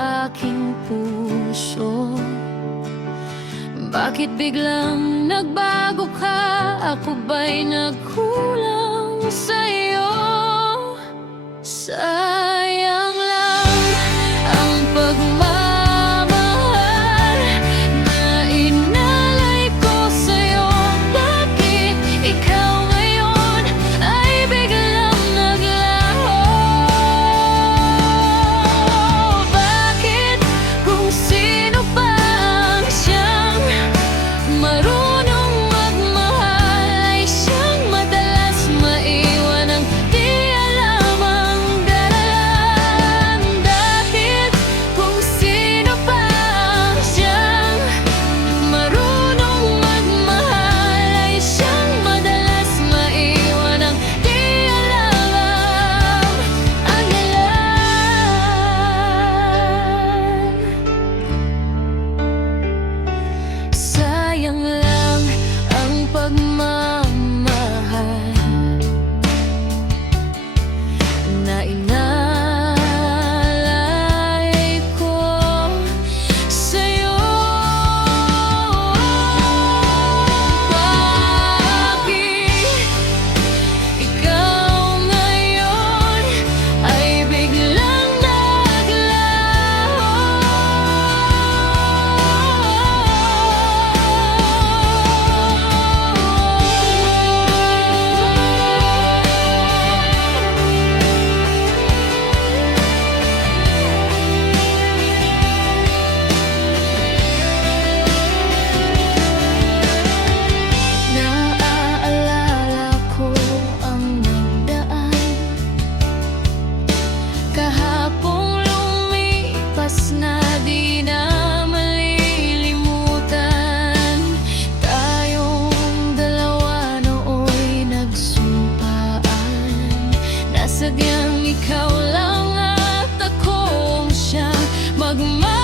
aking puso. Bakit biglang nagbago ka? Ako ba'y nagkulang sa'yo? Sayang lang ang pagmamahal na inalay ko sa'yo. Bakit ikaw ngayon ay biglang naglaho? Bakit kung sino pa ang siyang marunong magmahal ay siyang madalas maiwan ng di alam ang dahilan? Dahil kung sino pa ang siyang marunong magmahal ay siyang madalas maiwan ng di alam ang dahilan. Sayang lang ang pagmamahal na inalay ko sa'yo. Bakit ikaw ngayon ay biglang naglaho? Naaalala ko ang nagdaan kahapong lumipas na di na malilimutan. Tayong dalawa nooy nagsumpaan na sadyang ikaw lang at akong siyang magmamahalan.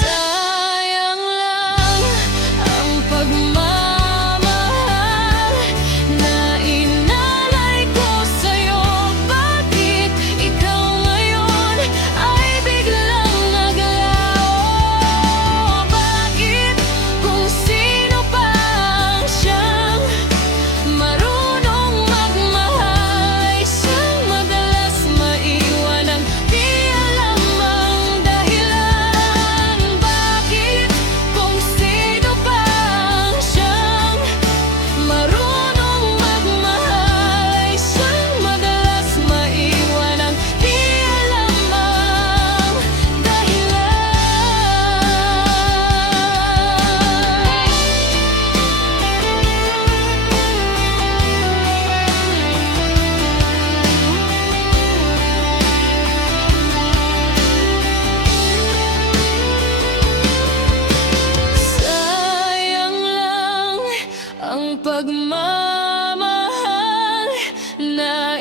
Sayang lang ang pagmamahal na inalay ko sa'yo. Bakit ikaw ngayon ay biglang naglaho? Bakit kung sino pa ang siyang marunong magmahal ay siyang madalas maiwan ng di alam ang dahilan? Bakit kung sino pa ang siyang marunong magmahal ay siyang madalas maiwan ng di alam ang dahilan? Sayang lang ang pagmamahal na